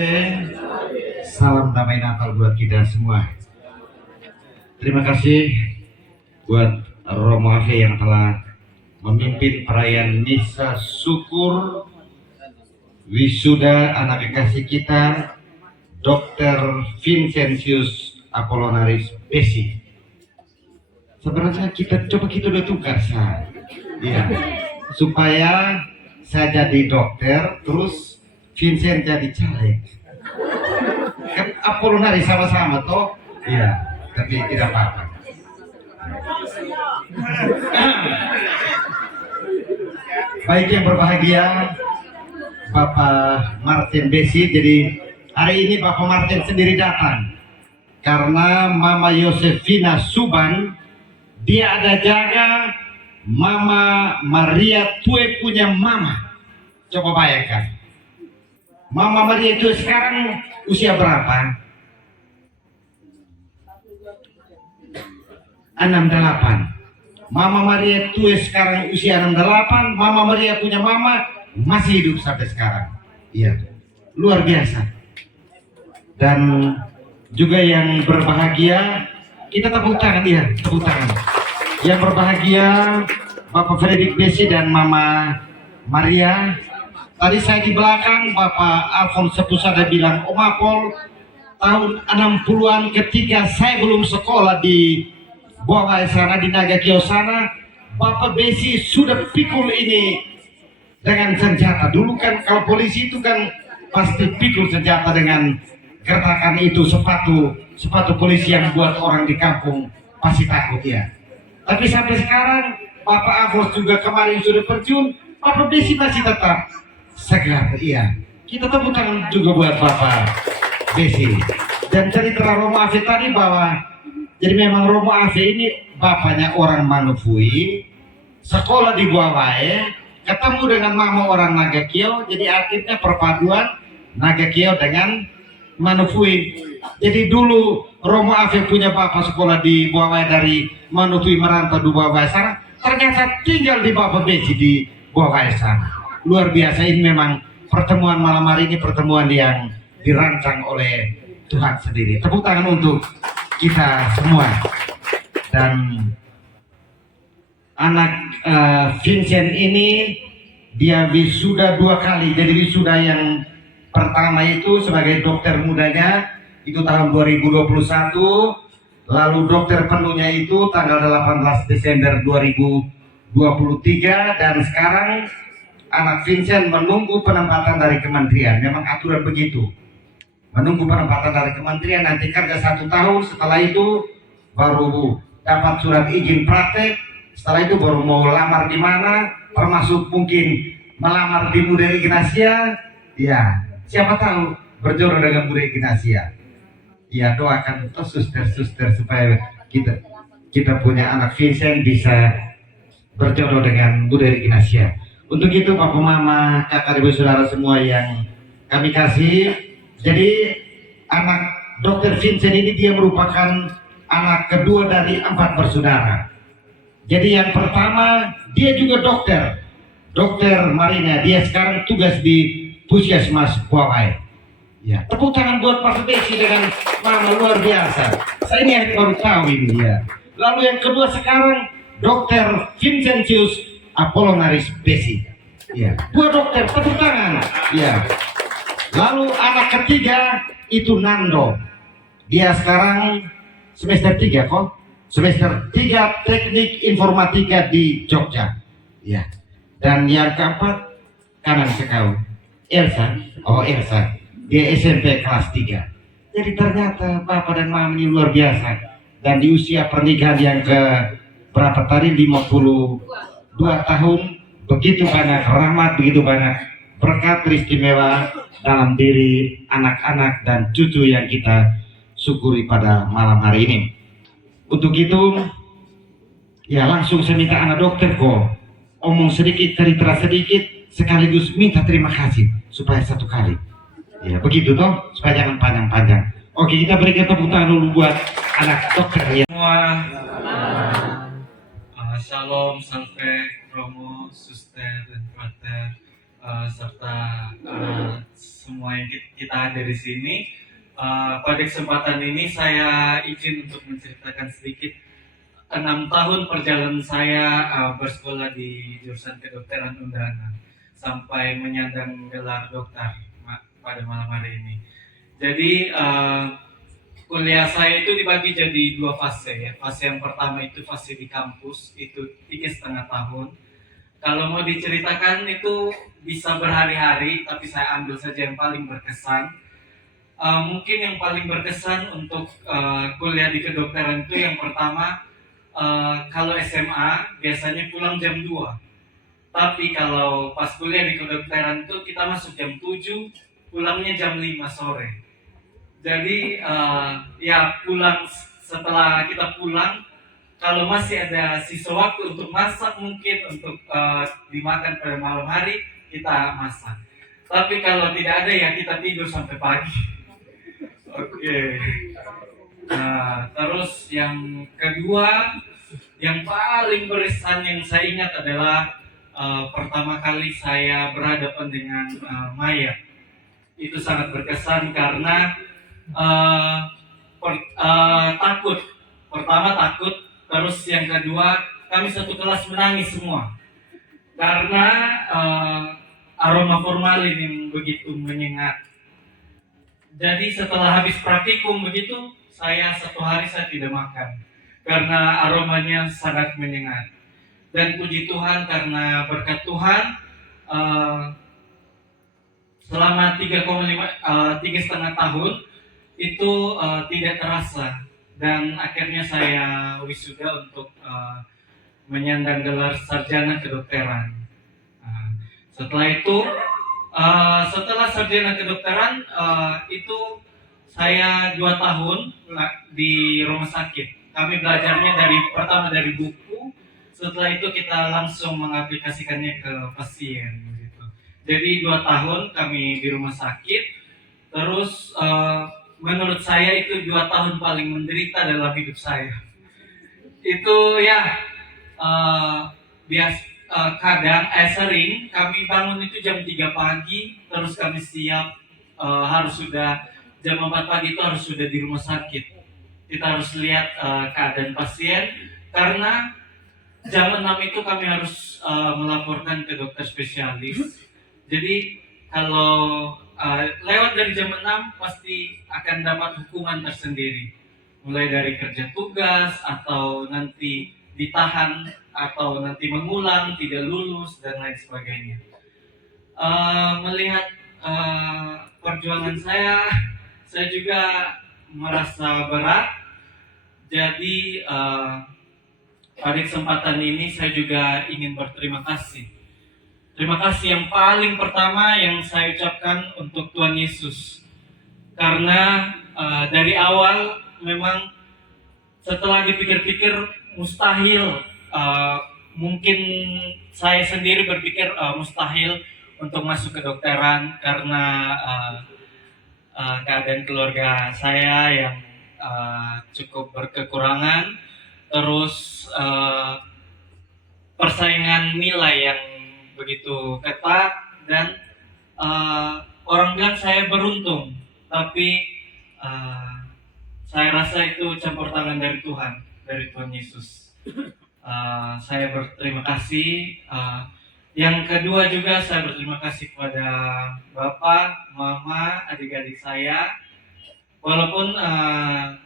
Namaste, salam damai Natal buat kita semua. Terima kasih buat Romo Ave yang telah memimpin perayaan misa syukur wisuda anak kekasih kita, Dr. Vincentius Apollonaris Besi. Sebenarnya kita udah tukar ya, supaya saya jadi dokter, terus Vincent jadi caleg. Kan Apollonaris sama-sama toh, iya, tapi tidak apa-apa. Baik yang berbahagia, Bapak Martin Besi. Jadi hari ini Bapak Martin sendiri datang karena Mama Yosefina Suban, dia ada jaga Mama Maria Tue punya mama. Coba bayangkan, Mama Maria itu sekarang usia berapa? 68. Mama Maria Tue sekarang usia 68. Mama Maria punya mama masih hidup sampai sekarang. Iya, luar biasa. Dan juga yang berbahagia, kita tepuk tangan, ya, tepuk tangan. Yang berbahagia Bapak Fredrik Besi dan Mama Maria. Tadi saya di belakang, Bapak Alfons Sepusada bilang, Om Apol, tahun 60-an ketika saya belum sekolah di bawah sana, di Nagakio sana, Bapak Besi sudah pikul ini dengan senjata. Dulu kan kalau polisi itu kan pasti pikul senjata dengan gertakan itu, sepatu polisi yang buat orang di kampung pasti takut, ya. Tapi sampai sekarang, Bapak Alfons juga kemarin sudah pensiun, Bapak Besi masih tetap segar, iya. Kita tepuk tangan juga buat Bapak Besi. Dan cerita Romo Ave tadi bahwa jadi memang Romo Ave ini bapaknya orang Manufui, sekolah di Buawae, ketemu dengan mama orang Nagakio, jadi akhirnya perpaduan Nagakio dengan Manufui. Jadi dulu Romo Ave punya bapak sekolah di Buawae, dari Manufui merantau di Buawae sana, ternyata tinggal di Bapak Besi di Buawae sana. Luar biasa, ini memang pertemuan malam hari ini pertemuan yang dirancang oleh Tuhan sendiri. Tepuk tangan untuk kita semua. Dan anak Vincent ini dia wisuda 2 kali. Jadi wisuda yang pertama itu sebagai dokter mudanya itu tahun 2021, lalu dokter penuhnya itu tanggal 18 Desember 2023, dan sekarang anak Vincent menunggu penempatan dari kementerian. Memang aturan begitu, menunggu penempatan dari kementerian, nanti kerja 1 tahun, setelah itu baru dapat surat izin praktek, setelah itu baru mau lamar di mana, termasuk mungkin melamar di Muda Ignatia, ya, siapa tahu berjodoh dengan Muda Ignatia. Ya, doakan suster-suster supaya kita punya anak Vincent bisa berjodoh dengan Muda Ignatia. Untuk itu Bapak Mama, kakak ibu saudara semua yang kami kasih, jadi anak Dr. Vincent ini dia merupakan anak kedua dari 4 bersaudara. Jadi yang pertama dia juga dokter Marina, dia sekarang tugas di Puskesmas Buawae. Ya, tepuk tangan buat Pak Besi dengan mama, luar biasa. Saya ini yang baru tahu ini, ya. Lalu yang kedua sekarang Dr. Vincentius Apollonaris Besi. Ya, 2 dokter, tepuk tangan. Ya. Lalu anak ketiga itu Nando. Dia sekarang semester 3 kok. Semester 3 Teknik Informatika di Jogja. Ya. Dan yang keempat kanan sekau Elsa. Oh, Elsa. Dia SMP kelas 3. Jadi ternyata Bapak dan Mama ini luar biasa. Dan di usia pernikahan yang ke berapa tadi, 52 tahun, begitu banyak rahmat, begitu banyak berkat istimewa dalam diri anak-anak dan cucu yang kita syukuri pada malam hari ini. Untuk itu, ya langsung saya minta anak dokter kok omong sedikit, cerita sedikit, sekaligus minta terima kasih supaya 1 kali. Ya begitu toh, supaya jangan panjang-panjang. Oke, kita berikan tepuk tangan dulu buat anak dokter ya. Semua, Shalom, Salve, Romo, Suster, dan Frater, serta semua yang kita hadir di sini. Pada kesempatan ini saya izin untuk menceritakan sedikit 6 tahun perjalanan saya bersekolah di jurusan kedokteran undangan sampai menyandang gelar dokter pada malam hari ini. Jadi kuliah saya itu dibagi jadi 2 fase ya. Fase yang pertama itu fase di kampus, itu 3,5 tahun. Kalau mau diceritakan itu bisa berhari-hari, tapi saya ambil saja yang paling berkesan. Mungkin yang paling berkesan untuk kuliah di kedokteran itu yang pertama, kalau SMA biasanya pulang jam 2. Tapi kalau pas kuliah di kedokteran itu kita masuk jam 7, pulangnya jam 5 sore. Jadi ya pulang, setelah kita pulang, kalau masih ada sisa waktu untuk masak, mungkin untuk dimakan pada malam hari, kita masak. Tapi kalau tidak ada ya kita tidur sampai pagi. Oke. Terus yang kedua, yang paling berkesan yang saya ingat adalah pertama kali saya berhadapan dengan mayat. Itu sangat berkesan karena takut. Pertama takut, terus yang kedua kami satu kelas menangis semua karena aroma formalin yang begitu menyengat. Jadi setelah habis praktikum begitu, saya 1 hari saya tidak makan karena aromanya sangat menyengat. Dan puji Tuhan karena berkat Tuhan, selama 3,5 tahun itu tidak terasa, dan akhirnya saya wisuda untuk menyandang gelar sarjana kedokteran. Setelah itu, setelah sarjana kedokteran itu saya 2 tahun di rumah sakit. Kami belajarnya pertama dari buku, setelah itu kita langsung mengaplikasikannya ke pasien. Gitu. Jadi 2 tahun kami di rumah sakit. Terus menurut saya itu 2 tahun paling menderita dalam hidup saya. Itu ya sering kami bangun itu jam 3 pagi, terus kami siap harus sudah jam 4 pagi itu harus sudah di rumah sakit. Kita harus lihat keadaan pasien karena jam 6 itu kami harus melaporkan ke dokter spesialis. Jadi kalau lewat dari jam 6 pasti akan dapat hukuman tersendiri, mulai dari kerja tugas atau nanti ditahan atau nanti mengulang, tidak lulus dan lain sebagainya. Melihat perjuangan saya juga merasa berat. Jadi pada kesempatan ini saya juga ingin berterima kasih. Terima kasih yang paling pertama yang saya ucapkan untuk Tuhan Yesus. Karena dari awal memang setelah dipikir-pikir mustahil, mungkin saya sendiri berpikir mustahil untuk masuk kedokteran karena keadaan keluarga saya yang cukup berkekurangan, terus persaingan nilai yang begitu ketat, dan orang bilang saya beruntung, tapi saya rasa itu campur tangan dari Tuhan Yesus. Saya berterima kasih. Yang kedua juga saya berterima kasih kepada Bapak, Mama, adik-adik saya. Walaupun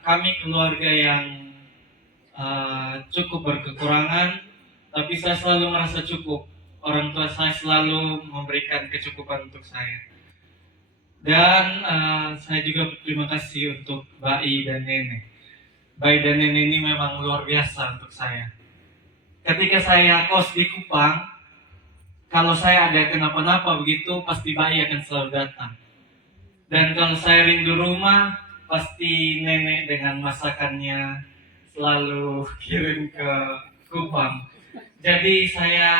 kami keluarga yang cukup berkekurangan, tapi saya selalu merasa cukup. Orang tua saya selalu memberikan kecukupan untuk saya. Dan saya juga berterima kasih untuk Bayi dan Nenek. Bayi dan Nenek ini memang luar biasa untuk saya. Ketika saya kos di Kupang, kalau saya ada kenapa-napa begitu, pasti Bayi akan selalu datang. Dan kalau saya rindu rumah, pasti Nenek dengan masakannya selalu kirim ke Kupang. Jadi saya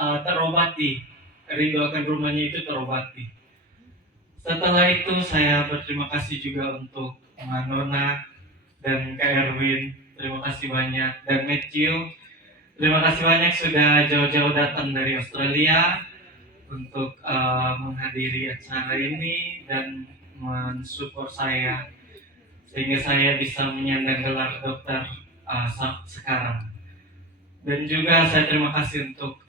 terobati, rindu akan rumahnya itu terobati. Setelah itu saya berterima kasih juga untuk Nona dan Kak Erwin, terima kasih banyak, dan Matthew, terima kasih banyak sudah jauh-jauh datang dari Australia. untuk menghadiri acara ini dan mensupport saya sehingga saya bisa menyandang gelar dokter sekarang. Dan juga saya terima kasih untuk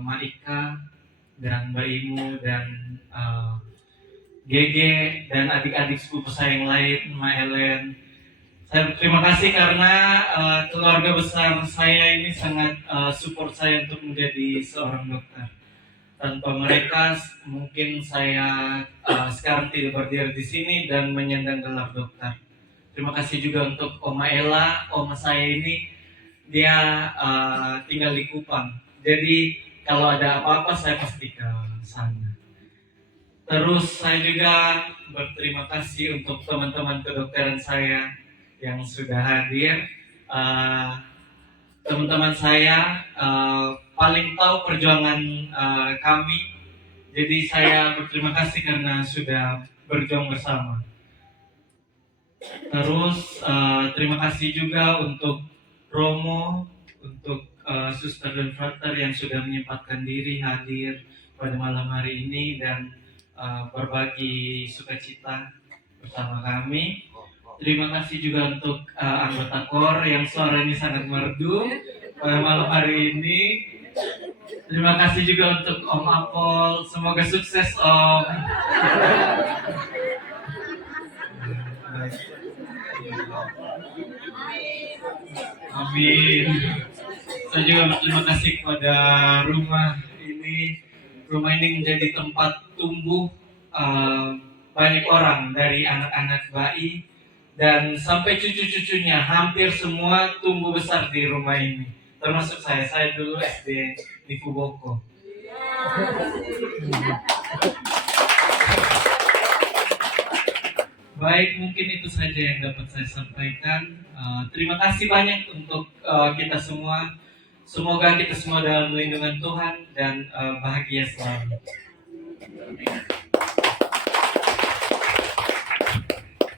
Mbak Ika dan Mbak Imu dan Gege dan adik-adik sepupu saya yang lain, Mbak Ellen. Saya berterima kasih karena keluarga besar saya ini sangat support saya untuk menjadi seorang dokter. Tanpa mereka mungkin saya sekarang tidak berdiri di sini dan menyandang gelar dokter. Terima kasih juga untuk Oma Ella, oma saya ini dia tinggal di Kupang. Jadi kalau ada apa-apa saya pasti ke sana. Terus saya juga berterima kasih untuk teman-teman kedokteran saya yang sudah hadir. Teman-teman saya paling tahu perjuangan kami. Jadi saya berterima kasih karena sudah berjuang bersama. Terus terima kasih juga untuk Romo, untuk suster dan frater yang sudah menyempatkan diri hadir pada malam hari ini dan berbagi sukacita bersama kami. Terima kasih juga untuk anggota KOR yang suaranya sangat merdu pada malam hari ini. Terima kasih juga untuk Om Apol, semoga sukses Om. Amin. Saya juga berterima kasih kepada rumah ini. Rumah ini menjadi tempat tumbuh banyak orang dari anak-anak bayi dan sampai cucu-cucunya hampir semua tumbuh besar di rumah ini. Termasuk saya dulu SD di Fuboko. Baik, mungkin itu saja yang dapat saya sampaikan. Terima kasih banyak untuk kita semua. Semoga kita semua dalam lindungan Tuhan dan bahagia selalu.